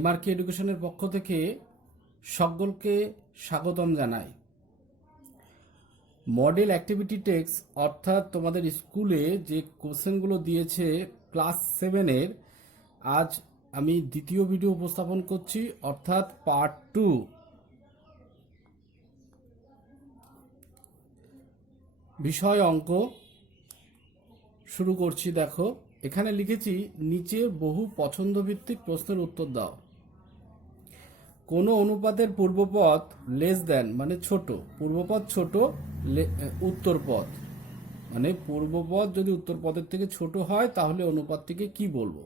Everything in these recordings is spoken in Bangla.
এমআরকে এডুকেশনের পক্ষ থেকে সকলকে স্বাগতম জানাই। মডেল অ্যাক্টিভিটি টেক্সট অর্থাৎ তোমাদের স্কুলে যে কোশ্চেনগুলো দিয়েছে ক্লাস 7-এর, আজ আমি দ্বিতীয় ভিডিও উপস্থাপন করছি, অর্থাৎ পার্ট 2। বিষয় অঙ্ক শুরু করছি। দেখো, এখানে লিখেছি নিচে বহু পছন্দভিত্তিক প্রশ্নের উত্তর দাও। কোনো অনুপাতের পূর্বপদ লেস দেন মানে ছোট, পূর্বপদ ছোট, উত্তরপদ মানে পূর্বপদ যদি উত্তরপদের থেকে ছোট হয় তাহলে অনুপাতটিকে কি বলবো।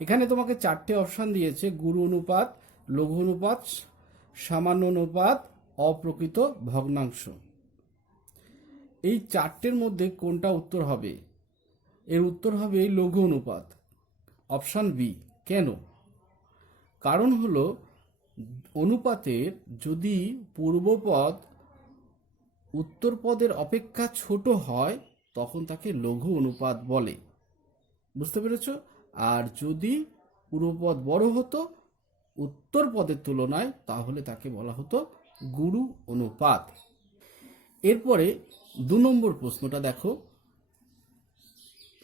এখানে তোমাকে 4টে অপশন দিয়েছে: গুরু অনুপাত, লঘু অনুপাত, সামান্য অনুপাত, অপ্রকৃত ভগ্নাংশ। এই 4টের মধ্যে কোনটা উত্তর হবে? এর উত্তর হবে লঘু অনুপাত, অপশন বি। কেন? কারণ হলো অনুপাতের যদি পূর্বপদ উত্তরপদের অপেক্ষা ছোট হয় তখন তাকে লঘু অনুপাত বলে। বুঝতে পেরেছ? আর যদি পূর্বপদ বড় হতো উত্তরপদের তুলনায় তাহলে তাকে বলা হতো গুরু অনুপাত। এরপরে 2 নম্বর প্রশ্নটা দেখো,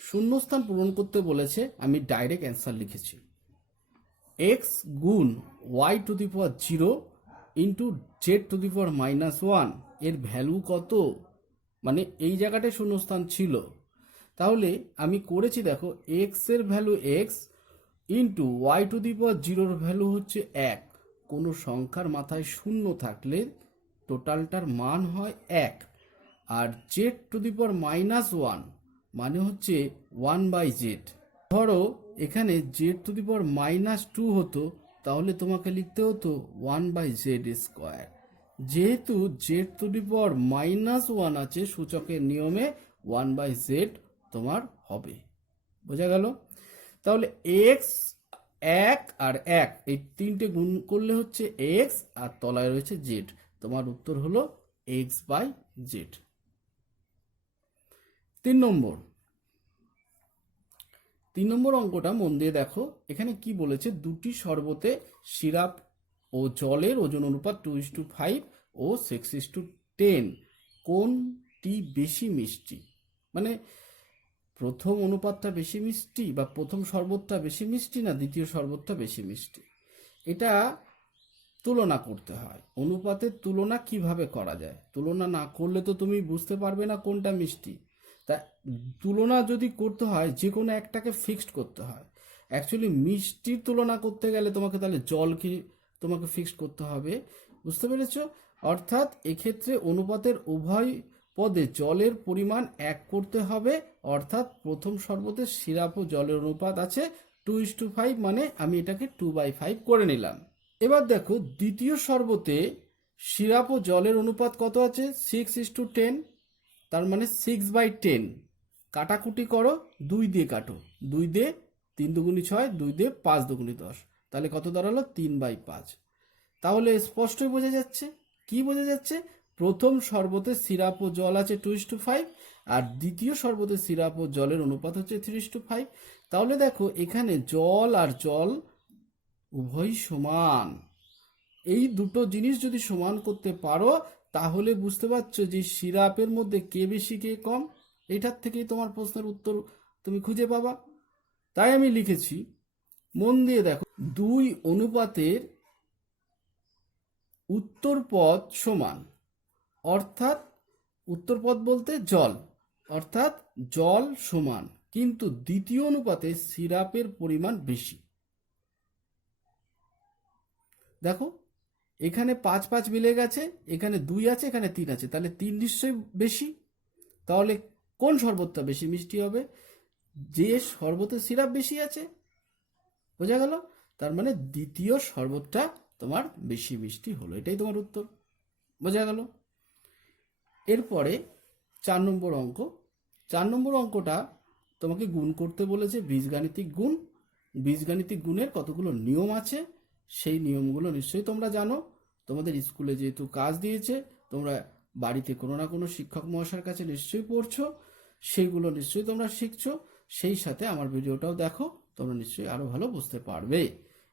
শূন্যস্থান পূরণ করতে বলেছে, আমি ডাইরেক্ট অ্যান্সার লিখেছি। x গুণ y to the power 0 into z to the power -1 এর ভ্যালু কত? মানে এই জায়গাটায় শূন্যস্থান ছিল, তাহলে আমি করেছি দেখো, x এর value x into y to the power 0 এর ভ্যালু হচ্ছে 1। কোনো সংখ্যার মাথায় শূন্য থাকলে টোটালটার মান হয় 1। আর z টু দি পাওয়ার -1 মানে হচ্ছে 1/z। ধরো এখানে z টু দি পাওয়ার -2 হতো, তাহলে তোমাকে লিখতে হতো 1/z²। যেহেতু z টু দি পাওয়ার -1 আছে, সূচকের নিয়মে 1/z তোমার হবে। বোঝা গেল? তাহলে x 1 আর 1 এই 3টে গুণ করলে হচ্ছে x, আর তলায় রয়েছে z। তোমার উত্তর হলো x/z। 3 নম্বর অঙ্কটা মন দিয়ে দেখো। এখানে কি বলেছে? দুটি শরবতে সিরাপ ও জলের ওজন অনুপাত 2:5 ও 6:10, কোনটি বেশি মিষ্টি? মানে প্রথম অনুপাতটা বেশি মিষ্টি বা প্রথম শরবতটা বেশি মিষ্টি না দ্বিতীয় শরবতটা বেশি মিষ্টি? এটা তুলনা করতে হয়। অনুপাতের তুলনা কিভাবে করা যায়? তুলনা না করলে তো তুমি বুঝতে পারবে না কোনটা মিষ্টি। তা তুলনা যদি করতে হয় যে কোনো একটাকে ফিক্সড করতে হয়। অ্যাকচুয়ালি মিষ্টির তুলনা করতে গেলে তোমাকে তাহলে জলকে তোমাকে ফিক্সড করতে হবে। বুঝতে পেরেছ? অর্থাৎ এক্ষেত্রে অনুপাতের উভয় পদে জলের পরিমাণ 1 করতে হবে। অর্থাৎ প্রথম শরবতে সিরাপ ও জলের অনুপাত আছে 2:5, মানে আমি এটাকে 2/5 করে নিলাম। এবার দেখো দ্বিতীয় শরবতে সিরাপ ও জলের অনুপাত কত আছে? 6:10, তার মানে 6/10। কাটাকুটি করো, 2 দিয়ে কাটো, 2 দিয়ে 3 দুগুণি 6, 2 দিয়ে 5 দুগুণি 10, তাহলে কত দাঁড়ালো? 3/5। তাহলে স্পষ্টই বোঝা যাচ্ছে। কি বোঝা যাচ্ছে? প্রথম শরবতে সিরাপ ও জল আছে 2:5, আর দ্বিতীয় শরবতে সিরাপ ও জলের অনুপাত হচ্ছে 3:5। তাহলে দেখো এখানে জল আর জল উভয়ই সমান। এই দুটো জিনিস যদি সমান করতে পারো তাহলে বুঝতে পারছো যে সিরাপের মধ্যে কে বেশি কে কম। এটার থেকেই তোমার প্রশ্নের উত্তর তুমি খুঁজে পাবা। তাই আমি লিখেছি, মন দিয়ে দেখো, 2 অনুপাতের উত্তরপদ সমান, অর্থাৎ উত্তরপদ বলতে জল, অর্থাৎ জল সমান, কিন্তু দ্বিতীয় অনুপাতে সিরাপের পরিমাণ বেশি। দেখো এখানে 5 মিলে গেছে, এখানে 2 আছে, এখানে 3 আছে, তাহলে 3 নিশ্চয়ই বেশি। তাহলে কোন শরবতটা বেশি মিষ্টি হবে? যে শরবতে সিরাপ বেশি আছে। বোঝা গেল? তার মানে দ্বিতীয় শরবতটা তোমার বেশি মিষ্টি হলো। এটাই তোমার উত্তর। বোঝা গেল? এরপরে 4 নম্বর অঙ্ক। 4 নম্বর অঙ্কটা তোমাকে গুণ করতে বলেছে, বীজগাণিতিক গুণ। বীজগাণিতিক গুণের কতগুলো নিয়ম আছে, সেই নিয়মগুলো নিশ্চয়ই তোমরা জানো। তোমাদের স্কুলে যেহেতু কাজ দিয়েছে, তোমরা বাড়িতে কোনো না কোনো শিক্ষক মহাশয়ের কাছে নিশ্চয়ই পড়ছো, সেইগুলো নিশ্চয়ই তোমরা শিখছো। সেই সাথে আমার ভিডিওটাও দেখো, তোমরা নিশ্চয়ই আরো ভালো বুঝতে পারবে।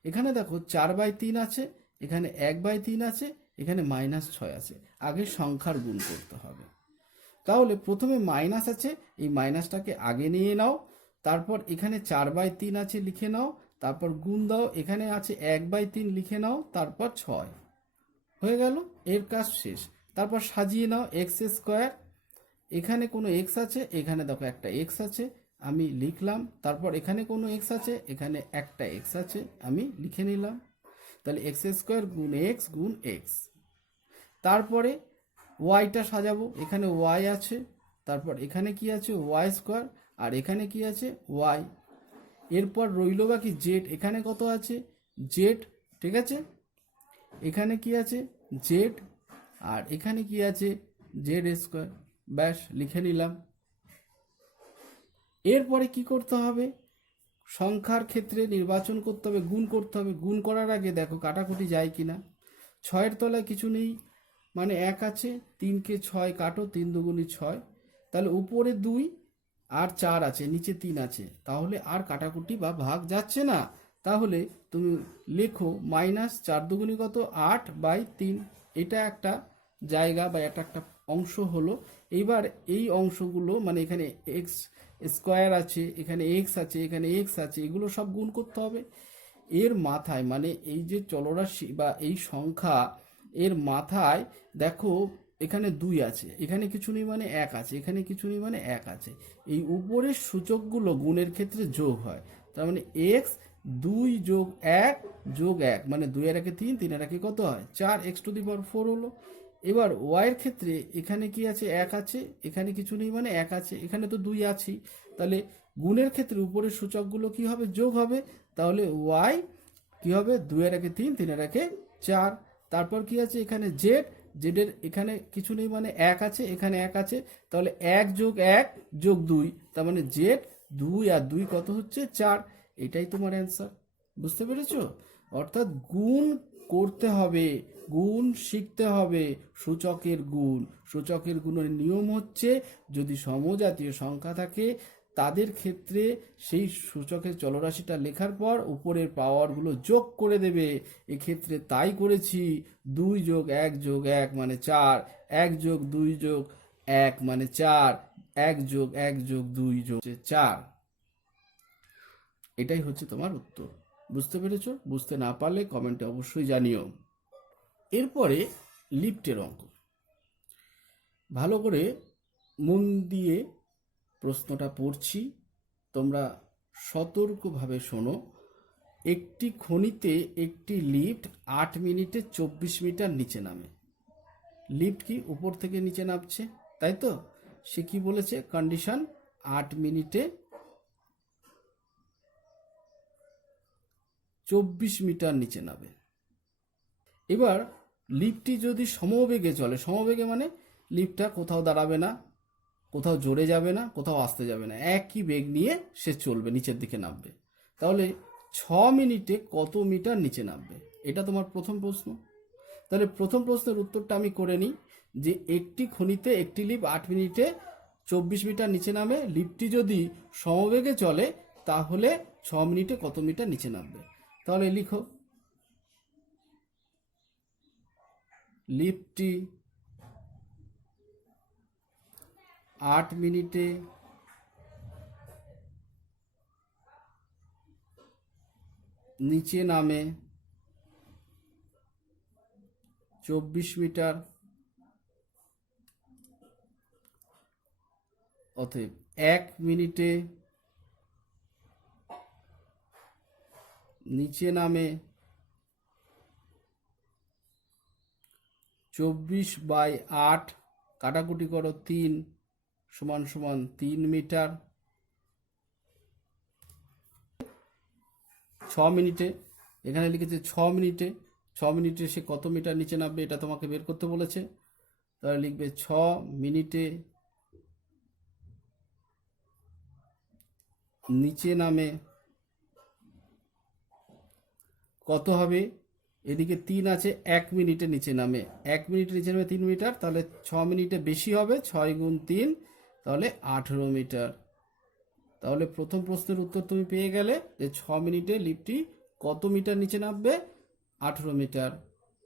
এখানে দেখো 4/3 আছে, এখানে 1/3 আছে, এখানে -6 আছে। আগে সংখ্যার গুণ করতে হবে। তাহলে প্রথমে মাইনাস আছে, এই মাইনাসটাকে আগে নিয়ে নাও, তারপর এখানে 4/3 আছে লিখে নাও, তারপর গুণ দাও, এখানে আছে 1/3 লিখে নাও, তারপর 6 হয়ে গেল, এর কাজ শেষ। তারপর সাজিয়ে নাও x², এখানে কোনো x আছে, এখানে দেখো একটা x আছে, আমি লিখলাম। তারপর এখানে কোনো x আছে, এখানে একটা x আছে, আমি লিখে নিলাম। তাহলে x² গুণ x গুণ x। তারপরে ওয়াইটা সাজাবো, এখানে y আছে, তারপর এখানে কি আছে y², আর এখানে কি আছে y। এরপর রইল বাকি z, এখানে কত আছে z, ঠিক আছে, এখানে কি আছে z, আর এখানে কি আছে z²। ব্যাস লিখে নিলাম। এরপরে কি করতে হবে, সংখ্যার ক্ষেত্রে নির্বাচন করতে হবে, গুণ করতে হবে। গুণ করার আগে দেখো কাটাকুটি যায় কিনা। 6-এর তলায় কিছু নেই, মানে 1 আছে, 3কে 6 কাটো, 3 দুগুণে 6, তাহলে উপরে 2 আর 4 আছে, নিচে 3 আছে, তাহলে আর কাটাকুটি বা ভাগ যাচ্ছে না। তাহলে তুমি লেখো -4 দুগুণে কত, 8/3। এটা একটা জায়গা বা এটা একটা অংশ হলো। এইবার এই অংশগুলো মানে এখানে x² আছে, এখানে x আছে, এখানে x আছে, এগুলো সব গুণ করতে হবে। এর মাথায় মানে এই যে চলরাশি বা এই সংখ্যা, এর মাথায় দেখো এখানে 2 আছে, এখানে কিছু নেই মানে 1 আছে, এখানে কিছু নেই মানে 1 আছে। এই উপরের সূচকগুলো গুণের ক্ষেত্রে যোগ হয়। তার মানে x 2 যোগ 1 যোগ 1 মানে 2 এর একে 3, 3 এর একে কত হয় 4, x⁴ হলো। এবার y এর ক্ষেত্রে এখানে কি আছে 1 আছে, এখানে কিছু নেই মানে 1 আছে, এখানে তো 2 আছেই। তাহলে গুণের ক্ষেত্রে উপরের সূচকগুলো কি হবে, যোগ হবে। তাহলে y কি হবে 2 এর একে 3, 3 এর একে 4। তারপর কি আছে এখানে z, এর এখানে কিছু নেই মানে 1 আছে, এখানে 1 আছে, তাহলে 1 যোগ 1 যোগ 2, তার মানে z 2 আর 2 কত হচ্ছে 4। এটাই তোমার অ্যান্সার। বুঝতে পেরেছো? অর্থাৎ গুণ করতে হবে, গুণ শিখতে হবে, সূচকের গুণ। সূচকের গুণের নিয়ম হচ্ছে যদি সমজাতীয় সংখ্যা থাকে তাদের ক্ষেত্রে সেই সূচকের চলরাশিটা লেখার পর উপরের পাওয়ারগুলো যোগ করে দেবে। এক্ষেত্রে তাই করেছি। 2 যোগ 1 যোগ 1 মানে 4, 1 যোগ 2 যোগ 1 মানে 4, 1 যোগ 1 যোগ 2 যোগ 4। এটাই হচ্ছে তোমার উত্তর। বুঝতে পেরেছো? বুঝতে না পারলে কমেন্টে অবশ্যই জানিও। এরপরে লিফটের অঙ্ক। ভালো করে মন দিয়ে প্রশ্নটা পড়ছি, তোমরা সতর্কভাবে শোনো। একটি খনিতে একটি লিফট 8 মিনিটে 24 মিটার নিচে নামে। লিফট কি উপর থেকে নিচে নামছে, তাই তো? সে কি বলেছে, কন্ডিশন 8 মিনিটে 24 মিটার নিচে নামে। এবার লিফটটি যদি সমবেগে চলে, সমবেগে মানে লিফটটা কোথাও দাঁড়াবে না, কোথাও জোরে যাবে না, কোথাও আসতে যাবে না, একই বেগ নিয়ে সে চলবে, নিচের দিকে নামবে। তাহলে 6 মিনিটে কত মিটার নিচে নামবে? এটা তোমার প্রথম প্রশ্ন। তাহলে প্রথম প্রশ্নের উত্তরটা আমি করে নিই যে একটি খনিতে একটি লিফট 8 মিনিটে 24 মিটার নিচে নামে। লিফটটি যদি সমবেগে চলে তাহলে 6 মিনিটে কত মিটার নিচে নামবে? তাহলে লিখো, লিফটটি 8 মিনিটে নিচে নামে 24 মিটার। অতএব 1 মিনিটে নিচে নামে 24/8, কাটাকুটি করো 3 সমান সমান 3 মিটার। 6 মিনিটে, এখানে লিখেছে 6 মিনিটে, 6 মিনিটে সে কত মিটার নিচে নামবে এটা তোমাকে বের করতে বলেছে। তাহলে লিখবে 6 মিনিটে নিচে নামে কত হবে, এদিকে 3 আছে, 1 মিনিটে নিচে নামে, 1 মিনিটে নিচে নামে 3 মিটার, তাহলে 6 মিনিটে বেশি হবে, 6 গুণ 3 তাহলে 18 মিটার। তাহলে প্রথম প্রশ্নের উত্তর তুমি পেয়ে গেলে যে 6 মিনিটে লিফটটি কত মিটার নিচে নামবে? 18 মিটার।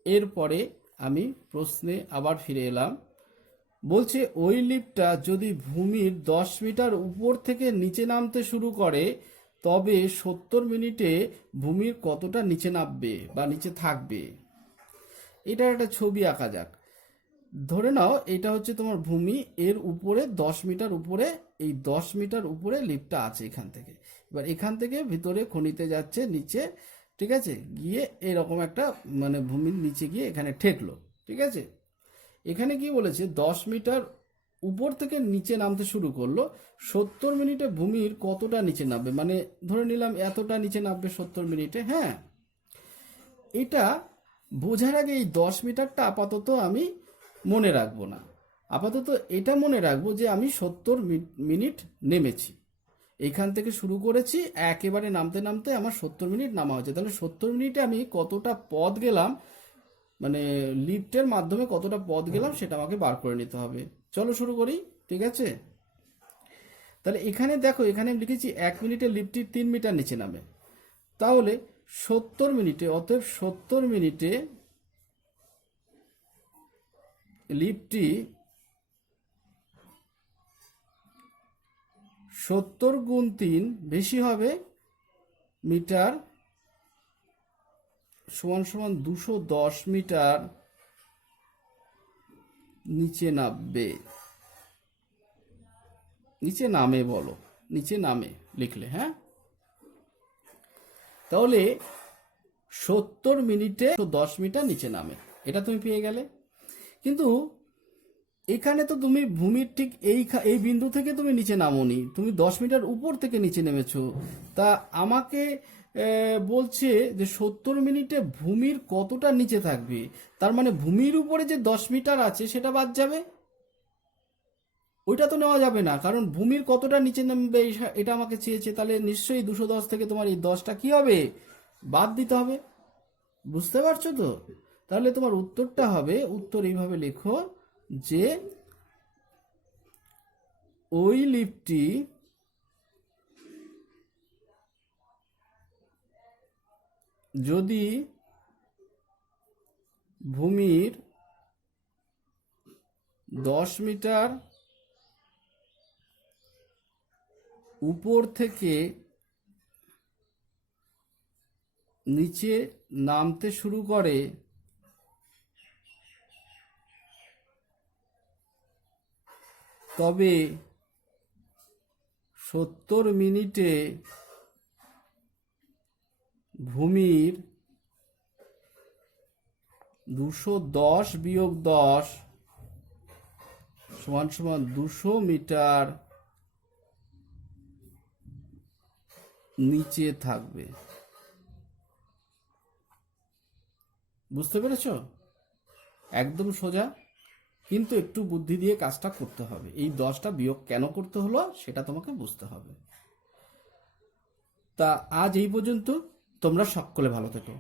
এরপরে আমি প্রশ্নে আবার ফিরে এলাম। বলছে ওই লিফটটা যদি ভূমির 10 মিটার উপর থেকে নিচে নামতে শুরু করে তবে 70 মিনিটে ভূমির কতটা নিচে নামবে বা নিচে থাকবে? এটা একটা ছবি আঁকা যাক। ধরে নাও এটা হচ্ছে তোমার ভূমি, এর উপরে 10 মিটার উপরে, এই 10 মিটার উপরে লিফটটা আছে এখান থেকে। এবার এখান থেকে ভিতরে খনিতে যাচ্ছে নিচে, ঠিক আছে, গিয়ে এরকম একটা মানে ভূমির নিচে গিয়ে এখানে ঠেকলো, ঠিক আছে। এখানে কি বলেছে 10 মিটার উপর থেকে নিচে নামতে শুরু করলো, 70 মিনিটে ভূমির কতটা নিচে নামবে, মানে ধরে নিলাম এতটা নিচে নামবে 70 মিনিটে। হ্যাঁ, এটা বোঝার আগে এই 10 মিটারটা আপাতত আমি মনে রাখবো না। আপাতত এটা মনে রাখবো যে আমি 70 মিনিট নেমেছি, এইখান থেকে শুরু করেছি, একেবারে নামতে নামতে আমার 70 মিনিট নামা হয়েছে। তাহলে 70 মিনিটে আমি কতটা পথ গেলাম, মানে লিফটের মাধ্যমে কতটা পথ গেলাম সেটা আমাকে বার করে নিতে হবে। চলো শুরু করি, ঠিক আছে। তাহলে এখানে দেখো, এখানে আমি লিখেছি 1 মিনিটে লিফটটি 3 মিটার নিচে নামে। তাহলে 70 মিনিটে, অতএব 70 মিনিটে লিফটটি 70 গুণ 3 বেশি হবে মিটার, সমান সমান 210 মিটার নিচে নামবে। নিচে নামে, বলো নিচে নামে লিখলে। হ্যাঁ, তাহলে 70 মিনিটে 10 মিটার নিচে নামে, এটা তুমি পেয়ে গেলে। কিন্তু এখানে তো তুমি ভূমির ঠিক এই বিন্দু থেকে তুমি নিচে নামোনি, তুমি 10 মিটার উপর থেকে নিচে নেমেছো। তা আমাকে বলছে যে 70 মিনিটে ভূমির কতটা নিচে থাকবে, তার মানে ভূমির উপরে যে 10 মিটার আছে সেটা বাদ যাবে, ওইটা তো নেওয়া যাবে না, কারণ ভূমির কতটা নিচে নামবে এটা আমাকে চেয়েছে। তাহলে নিশ্চয়ই 210 থেকে তোমার এই 10টা কি হবে, বাদ দিতে হবে। বুঝতে পারছো তো? তাহলে তোমার উত্তরটা হবে, উত্তর এইভাবে লেখো যে ওই লিফটটি যদি ভূমির 10 মিটার উপর থেকে নিচে নামতে শুরু করে তবে 70 মিনিটে ভূমির 210 বিয়োগ 10 সমান সমান 200 মিটার নিচে থাকবে। বুঝতে পেরেছ? একদম সোজা, কিন্তু একটু বুদ্ধি দিয়ে কাজটা করতে হবে। এই 10টা বিয়োগ কেন করতে হলো সেটা তোমাকে বুঝতে হবে। তা আজ এই পর্যন্ত, তোমরা সকলে ভালো থেকো।